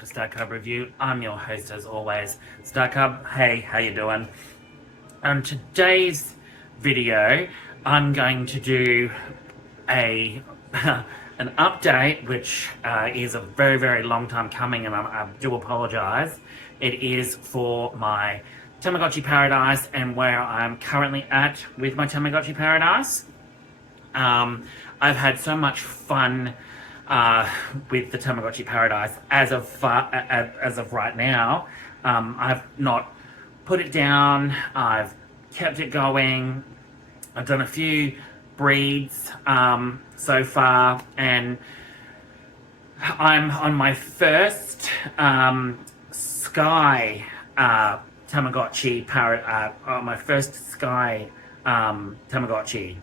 to Star Cub Review. I'm your host as always, Star Cub. Hey, how you doing? On today's video, I'm going to do an update, which is a very, very long time coming, and I do apologize. It is for my Tamagotchi Paradise and where I'm currently at with my Tamagotchi Paradise. I've had so much fun with the Tamagotchi Paradise as of right now. I've not put it down. I've kept it going. I've done a few breeds so far, and I'm on my first Sky Tamagotchi my first Sky Tamagotchi.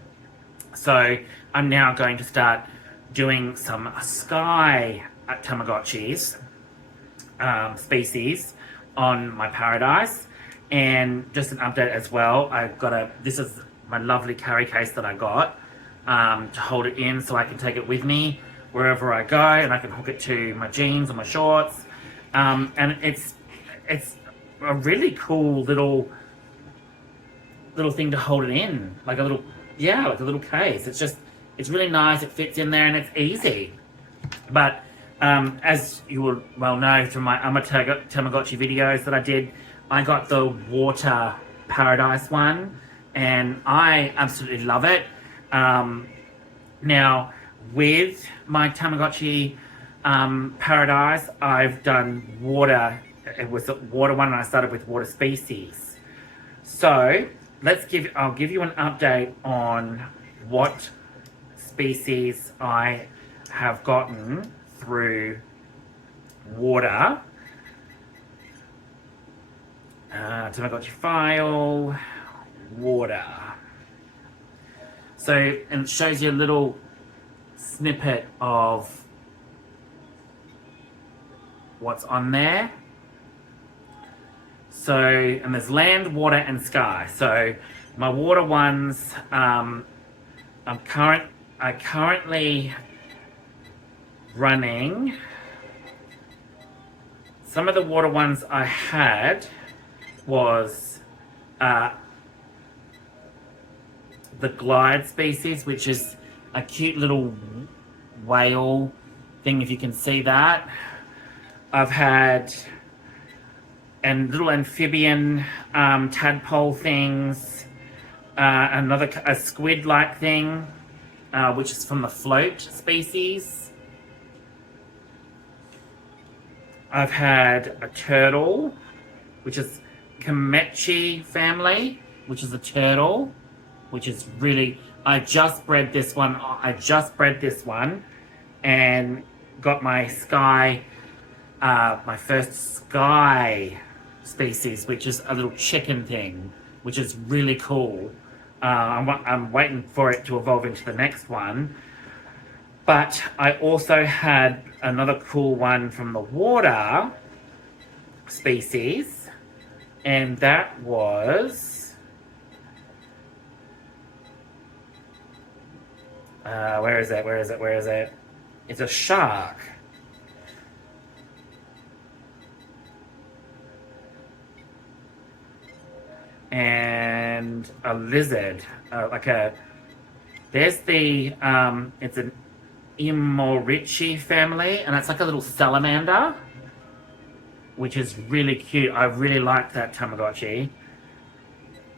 So I'm now going to start doing some Sky Tamagotchis species on my Paradise. And just an update as well, this is my lovely carry case that I got to hold it in so I can take it with me wherever I go, and I can hook it to my jeans or my shorts. And it's a really cool little thing to hold it in, like a little case. It's really nice, it fits in there, and it's easy. But as you will well know from my Tamagotchi videos that I did, I got the water Paradise one, and I absolutely love it. Now, with my Tamagotchi Paradise, I've done water. It was the water one, and I started with water species. So I'll give you an update on what species I have gotten through water. Tamagotchi file, water. So, and it shows you a little snippet of what's on there. So, and there's land, water, and sky. So, my water ones, I currently running. Some of the water ones I had was the glide species, which is a cute little whale thing, if you can see that. I've had little amphibian tadpole things, a squid-like thing, which is from the float species. I've had a turtle, which is Kamechi family, which is a turtle, which is really, I just bred this one and got my Sky, my first Sky species, which is a little chicken thing, which is really cool. I'm waiting for it to evolve into the next one. But I also had another cool one from the water species, and that was where is it? It's a shark. And a lizard, there's the, it's an Imorichi family, and it's like a little salamander, which is really cute. I really like that Tamagotchi.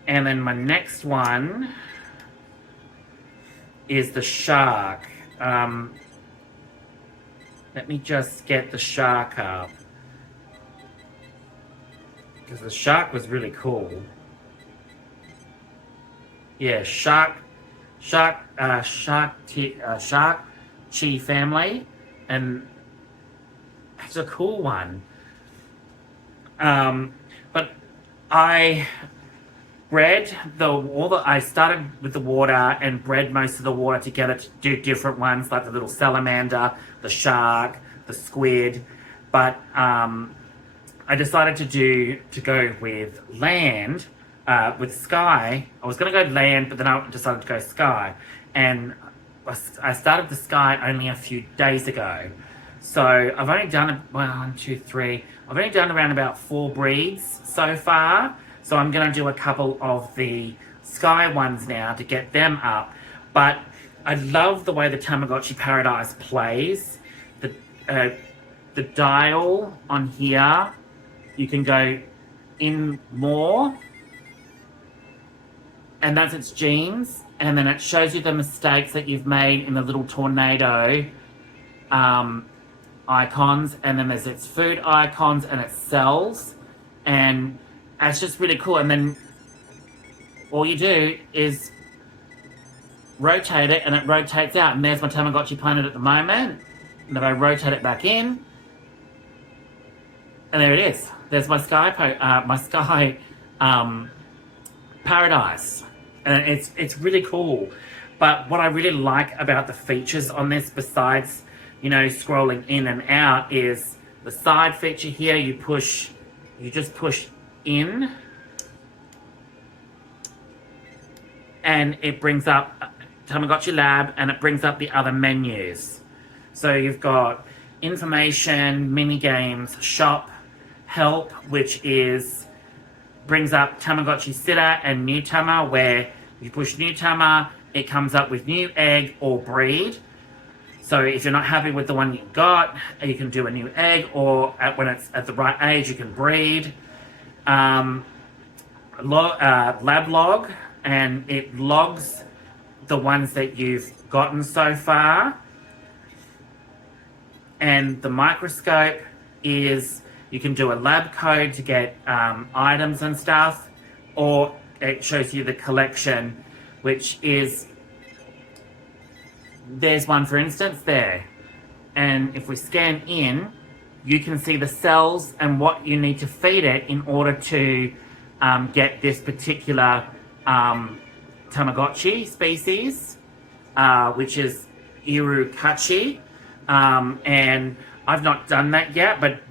And then my next one is the shark. Let me just get the shark up, because the shark was really cool. Yeah, Shark Chi family, and it's a cool one. But I bred I started with the water and bred most of the water together to do different ones, like the little salamander, the shark, the squid. But I decided to go with land. With Sky, I was going to go land, but then I decided to go Sky. And I started the Sky only a few days ago. So I've only done 1, 2, 3. I've only done around about 4 breeds so far. So I'm going to do a couple of the sky ones now to get them up. But I love the way the Tamagotchi Paradise plays. The dial on here, you can go in more, and that's its genes, and then it shows you the mistakes that you've made in the little tornado icons, and then there's its food icons and its cells, and it's just really cool. And then all you do is rotate it and it rotates out, and there's my Tamagotchi planet at the moment. And if I rotate it back in, and there it is. There's my sky paradise, and it's really cool. But what I really like about the features on this, besides scrolling in and out, is the side feature here. You just push in, and it brings up Tamagotchi Lab, and it brings up the other menus. So you've got information, mini games, shop, help, which brings up Tamagotchi Sitter and New Tama, where you push New Tama, it comes up with new egg or breed. So if you're not happy with the one you got, you can do a new egg, or when it's at the right age, you can breed. Lab log, and it logs the ones that you've gotten so far. And the microscope is, you can do a lab code to get items and stuff, or it shows you the collection, which is, there's one for instance there. And if we scan in, you can see the cells and what you need to feed it in order to get this particular Tamagotchi species, which is Irukachi. And I've not done that yet, but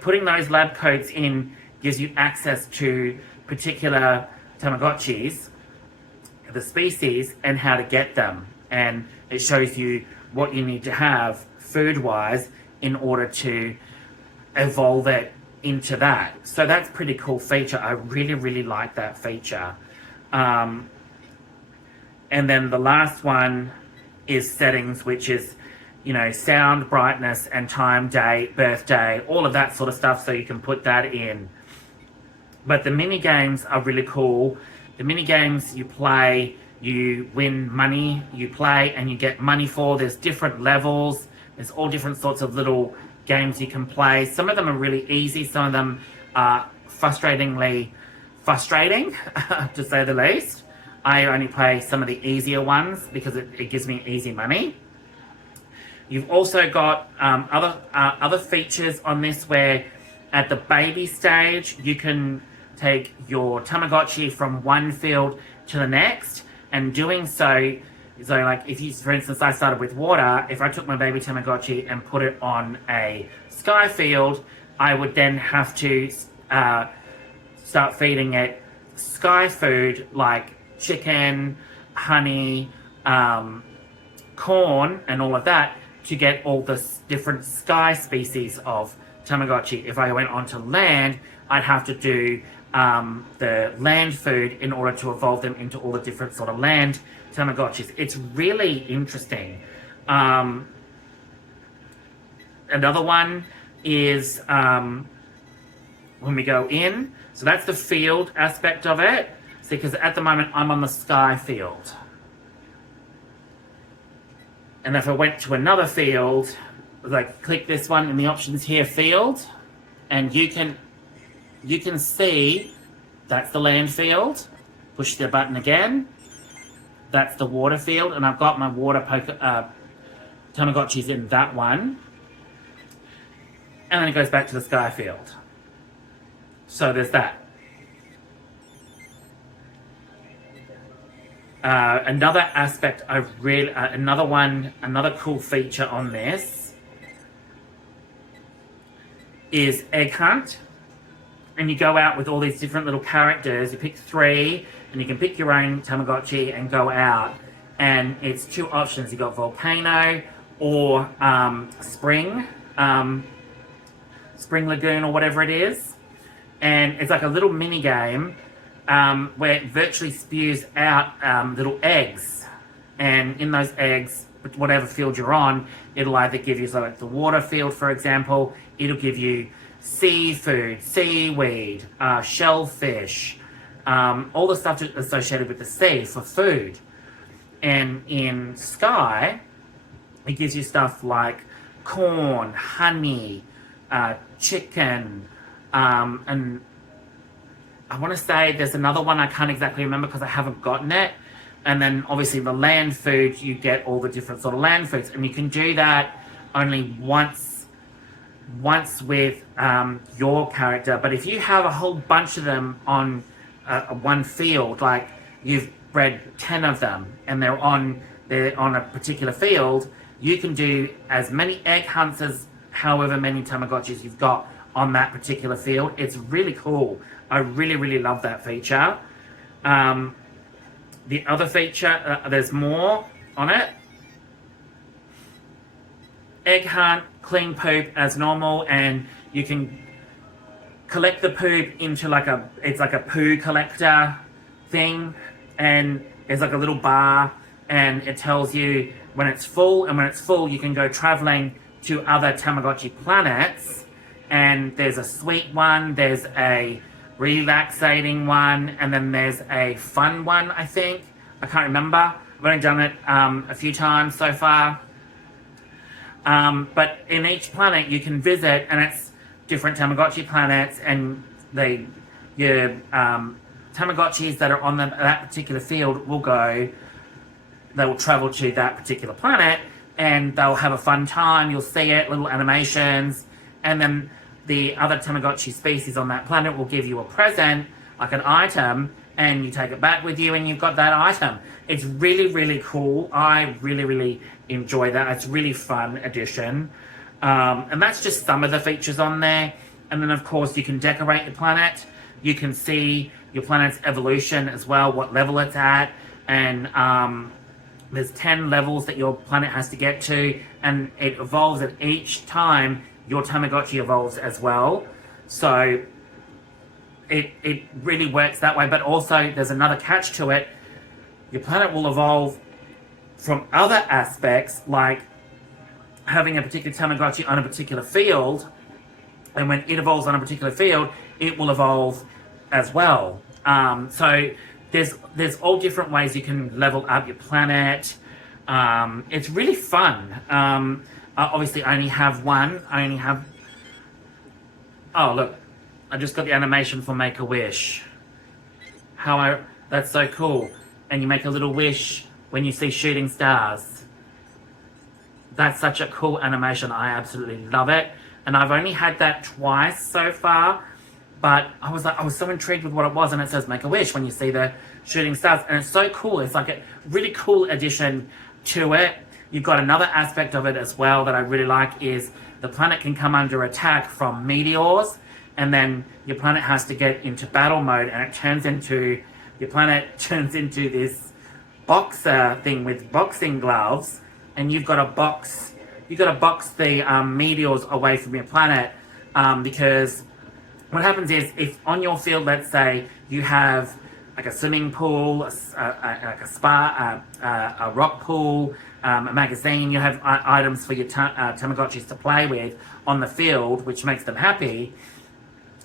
putting those lab codes in gives you access to particular Tamagotchis, the species, and how to get them. And it shows you what you need to have food-wise in order to evolve it into that. So that's a pretty cool feature. I really, really like that feature. And then the last one is settings, which is sound, brightness, and time, date, birthday, all of that sort of stuff, so you can put that in. But the mini games are really cool. The mini games you play, you win money, you play and you get money for. There's different levels. There's all different sorts of little games you can play. Some of them are really easy. Some of them are frustratingly frustrating, to say the least. I only play some of the easier ones because it gives me easy money. You've also got other features on this, where at the baby stage you can take your Tamagotchi from one field to the next, and doing so like if you, for instance, I started with water. If I took my baby Tamagotchi and put it on a sky field, I would then have to start feeding it sky food like chicken, honey, corn, and all of that, to get all the different sky species of Tamagotchi. If I went onto land, I'd have to do the land food in order to evolve them into all the different sort of land Tamagotchis. It's really interesting. Another one is when we go in, so that's the field aspect of it. See, because at the moment I'm on the sky field. And if I went to another field, like click this one in the options here, field, and you can see that's the land field. Push the button again. That's the water field, and I've got my water Tamagotchis in that one. And then it goes back to the sky field. So there's that. Another aspect another cool feature on this is egg hunt. And you go out with all these different little characters. You pick 3, and you can pick your own Tamagotchi and go out. And it's 2 options. You've got volcano or spring. Spring Lagoon or whatever it is. And it's like a little mini game where it virtually spews out little eggs. And in those eggs, whatever field you're on, it'll either give you, so like the water field, for example, it'll give you seafood, seaweed, shellfish, all the stuff associated with the sea for food. And in Sky, it gives you stuff like corn, honey, chicken, and I want to say there's another one I can't exactly remember because I haven't gotten it. And then obviously the land food, you get all the different sort of land foods, and you can do that only once with your character. But if you have a whole bunch of them on one field, like you've bred 10 of them and they're on a particular field, you can do as many egg hunts as however many Tamagotchis you've got on that particular field. It's really cool. I really, really love that feature. The other feature, there's more on it. Egg hunt, clean poop as normal, and you can collect the poop into it's like a poo collector thing, and it's like a little bar, and it tells you when it's full, and when it's full you can go traveling to other Tamagotchi planets, and there's a sweet one, there's a relaxating one, and then there's a fun one, I think. I can't remember. I've only done it a few times so far. But in each planet you can visit, and it's different Tamagotchi planets, and your Tamagotchis that are on that particular field they will travel to that particular planet, and they'll have a fun time. You'll see it, little animations, and then the other Tamagotchi species on that planet will give you a present, like an item, and you take it back with you and you've got that item. It's really, really cool. I really, really enjoy that. It's really fun addition. And that's just some of the features on there. And then of course you can decorate your planet. You can see your planet's evolution as well, what level it's at. And there's 10 levels that your planet has to get to, and it evolves at each time your Tamagotchi evolves as well. So it really works that way. But also there's another catch to it. Your planet will evolve from other aspects, like having a particular Tamagotchi on a particular field, and when it evolves on a particular field, it will evolve as well. So there's all different ways you can level up your planet. It's really fun. Obviously I only have one. Oh look, I just got the animation for Make-A-Wish. That's so cool. And you make a little wish when you see shooting stars. That's such a cool animation. I absolutely love it. And I've only had that twice so far, but I was so intrigued with what it was, and it says Make-A-Wish when you see the shooting stars, and it's so cool. It's like a really cool addition to it. You've got another aspect of it as well that I really like, is the planet can come under attack from meteors, and then your planet has to get into battle mode, and your planet turns into this boxer thing with boxing gloves, and you've got to box the meteors away from your planet, because what happens is, if on your field, let's say you have like a swimming pool, like a spa, a rock pool, a magazine, you have items for your Tamagotchis to play with on the field, which makes them happy.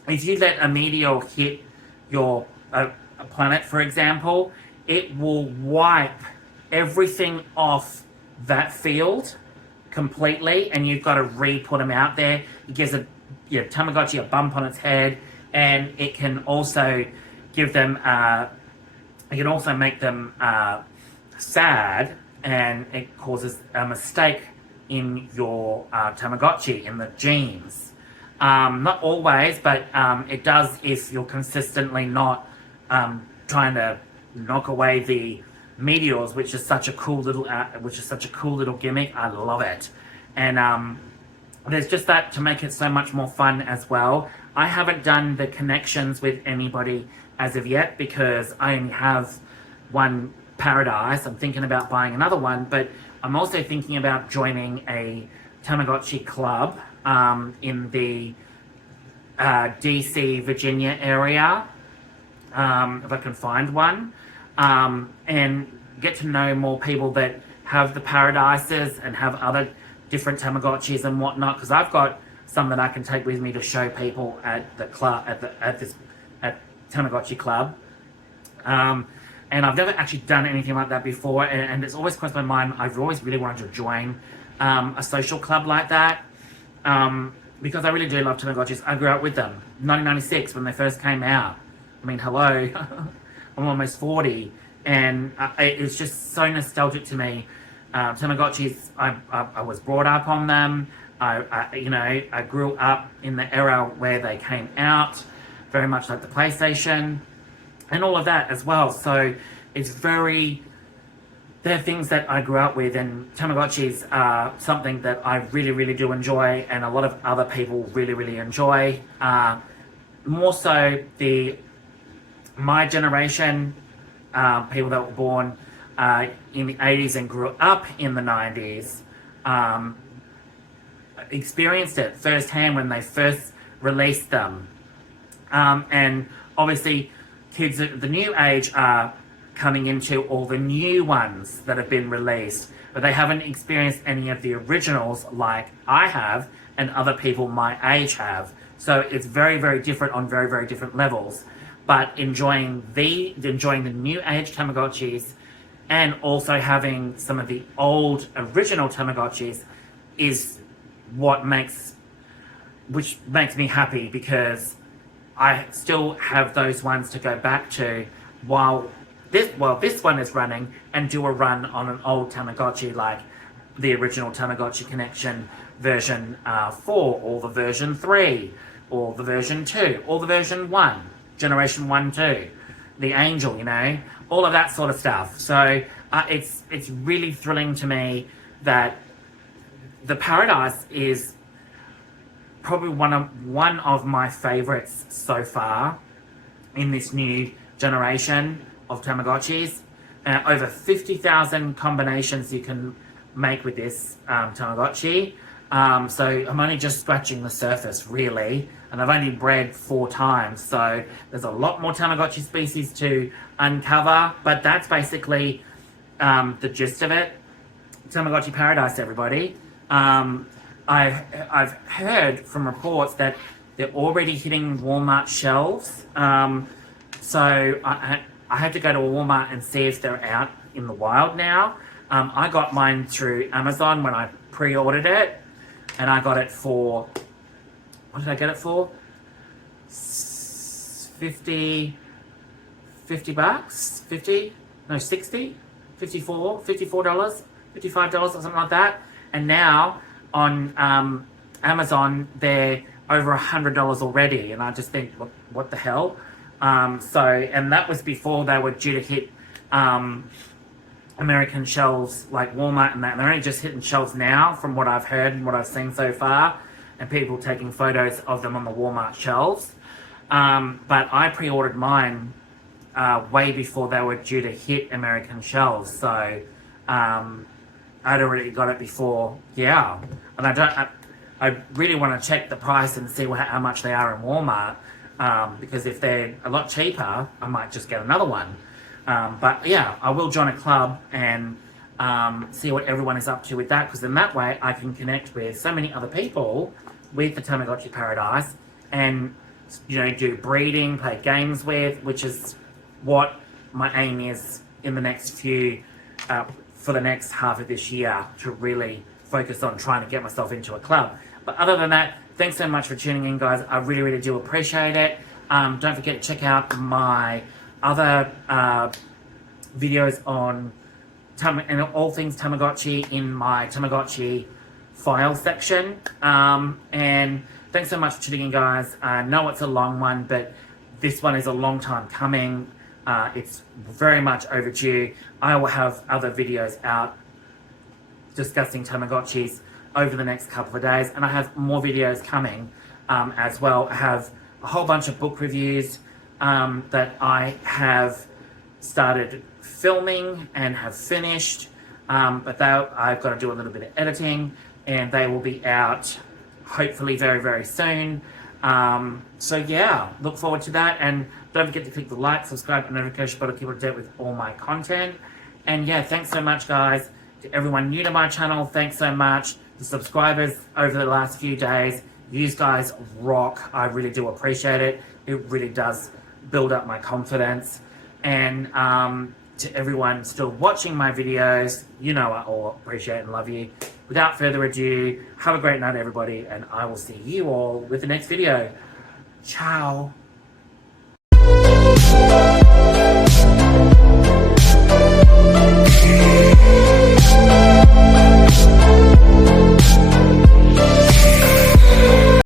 If you let a meteor hit your a planet, for example, it will wipe everything off that field completely, and you've got to re-put them out there. It gives your Tamagotchi a bump on its head, and it can also give them, it can also make them sad, and it causes a mistake in your Tamagotchi, in the genes. Not always, but it does if you're consistently not trying to knock away the meteors, which is such a cool little gimmick. I love it. And there's just that to make it so much more fun as well. I haven't done the connections with anybody as of yet, because I only have one Paradise. I'm thinking about buying another one, but I'm also thinking about joining a Tamagotchi club in the DC, Virginia area, if I can find one, and get to know more people that have the Paradises and have other different Tamagotchis and whatnot, because I've got some that I can take with me to show people at the club, at Tamagotchi Club. And I've never actually done anything like that before, and it's always crossed my mind. I've always really wanted to join a social club like that, because I really do love Tamagotchis. I grew up with them, 1996 when they first came out. I mean, hello, I'm almost 40, and it's just so nostalgic to me. Tamagotchis, I was brought up on them. I grew up in the era where they came out, very much like the PlayStation, and all of that as well. So it's they're things that I grew up with, and Tamagotchis are something that I really, really do enjoy, and a lot of other people really, really enjoy. More so my generation, people that were born in the 80s and grew up in the 90s, experienced it firsthand when they first released them. And obviously, kids at the new age are coming into all the new ones that have been released, but they haven't experienced any of the originals like I have and other people my age have. So it's very, very different on very, very different levels. But enjoying the new age Tamagotchis and also having some of the old original Tamagotchis is which makes me happy, because I still have those ones to go back to while this one is running, and do a run on an old Tamagotchi like the original Tamagotchi Connection version 4, or the version 3, or the version 2, or the version 1, generation 1, 2, the Angel, all of that sort of stuff. So it's really thrilling to me that the Paradise is probably one of my favorites so far in this new generation of Tamagotchis. Over 50,000 combinations you can make with this Tamagotchi. So I'm only just scratching the surface, really, and I've only bred 4 times, so there's a lot more Tamagotchi species to uncover, but that's basically the gist of it. Tamagotchi Paradise, everybody. I've heard from reports that they're already hitting Walmart shelves, so I had to go to a Walmart and see if they're out in the wild now. I got mine through Amazon when I pre-ordered it, and I got it for, what did I get it for? 50 bucks? 50? No, 60? 54? $55 or something like that. And now on Amazon, they're over $100 already, and I just think, what the hell? And that was before they were due to hit American shelves like Walmart and that. And they're only just hitting shelves now, from what I've heard and what I've seen so far, and people taking photos of them on the Walmart shelves. But I pre-ordered mine way before they were due to hit American shelves, so I'd already got it before, yeah. And I really want to check the price and see how much they are in Walmart, because if they're a lot cheaper, I might just get another one. But yeah, I will join a club and see what everyone is up to with that, because in that way I can connect with so many other people with the Tamagotchi Paradise, and do breeding, play games with, which is what my aim is in the next for the next half of this year, to really focus on trying to get myself into a club. But other than that, thanks so much for tuning in, guys. I really, really do appreciate it. Don't forget to check out my other videos on and all things Tamagotchi in my Tamagotchi file section. And thanks so much for tuning in, guys. I know it's a long one, but this one is a long time coming. It's very much overdue. I will have other videos out discussing Tamagotchis over the next couple of days, and I have more videos coming as well. I have a whole bunch of book reviews that I have started filming and have finished, but I've got to do a little bit of editing, and they will be out hopefully very, very soon. So yeah, look forward to that, and don't forget to click the like, subscribe, and notification bell to keep up to date with all my content. And yeah, thanks so much, guys. To everyone new to my channel, thanks so much. The subscribers over the last few days, you guys rock. I really do appreciate it. It really does build up my confidence. And to everyone still watching my videos, you know I all appreciate and love you. Without further ado, have a great night, everybody, and I will see you all with the next video. Ciao.